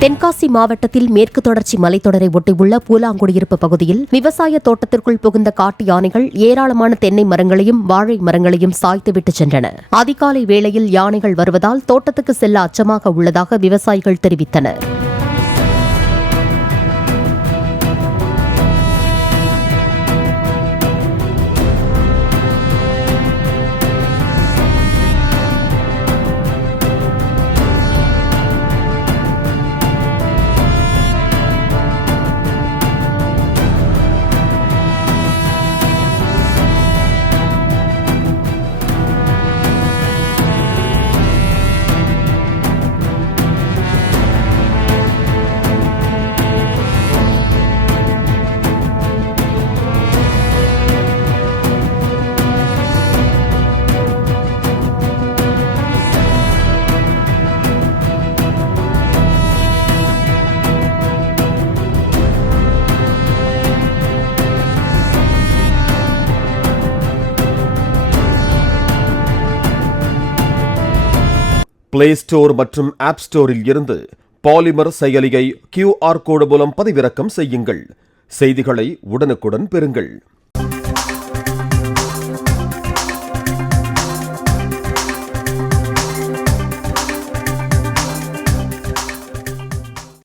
தென்காசி மாவட்டத்தில் மேற்கு தொடர்ச்சி மலைத்தொடரை ஒட்டியுள்ள பூலாங்குடியிருப்பு பகுதியில் விவசாய தோட்டத்திற்குள் புகுந்த காட்டு யானைகள் ஏராளமான தென்னை மரங்களையும் வாழை மரங்களையும் சாய்த்துவிட்டு சென்றன. அதிகாலை வேளையில் யானைகள் வருவதால் தோட்டத்துக்கு செல்ல அச்சமாக உள்ளதாக விவசாயிகள் தெரிவித்தனர். பிளே ஸ்டோர் மற்றும் ஆப் ஸ்டோரில் இருந்து பாலிமர் செயலியை QR கோடு மூலம் பதிவிறக்கம் செய்யுங்கள். செய்திகளை உடனுக்குடன் பெறுங்கள்.